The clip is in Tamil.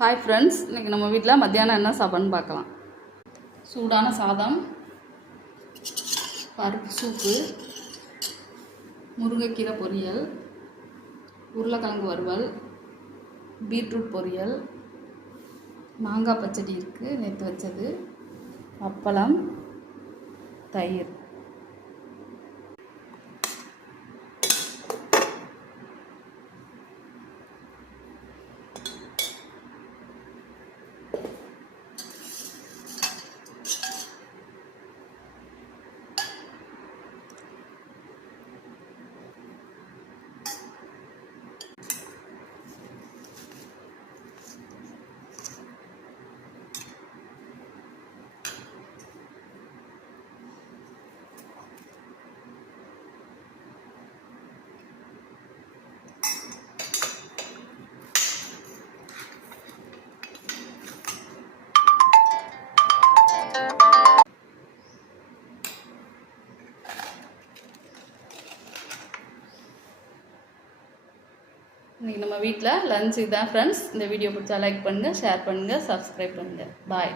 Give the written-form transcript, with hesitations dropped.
ஹாய் ஃப்ரெண்ட்ஸ், இன்றைக்கி நம்ம வீட்டில் மத்தியானம் என்ன சாப்பாடுன்னு பார்க்கலாம். சூடான சாதம், பருப்பு சூப்பு, முருங்கைக்கீரை பொரியல், உருளைக்கிழங்கு வறுவல், பீட்ரூட் பொரியல், மாங்காய் பச்சடி இருக்குது நேற்று வச்சது, அப்பளம், தயிர். இன்றைக்கி நம்ம வீட்டில் லஞ்ச் இதுதான் ஃப்ரெண்ட்ஸ். இந்த வீடியோ பிடிச்சா லைக் பண்ணுங்கள், ஷேர் பண்ணுங்கள், சப்ஸ்கிரைப் பண்ணுங்கள். பாய்.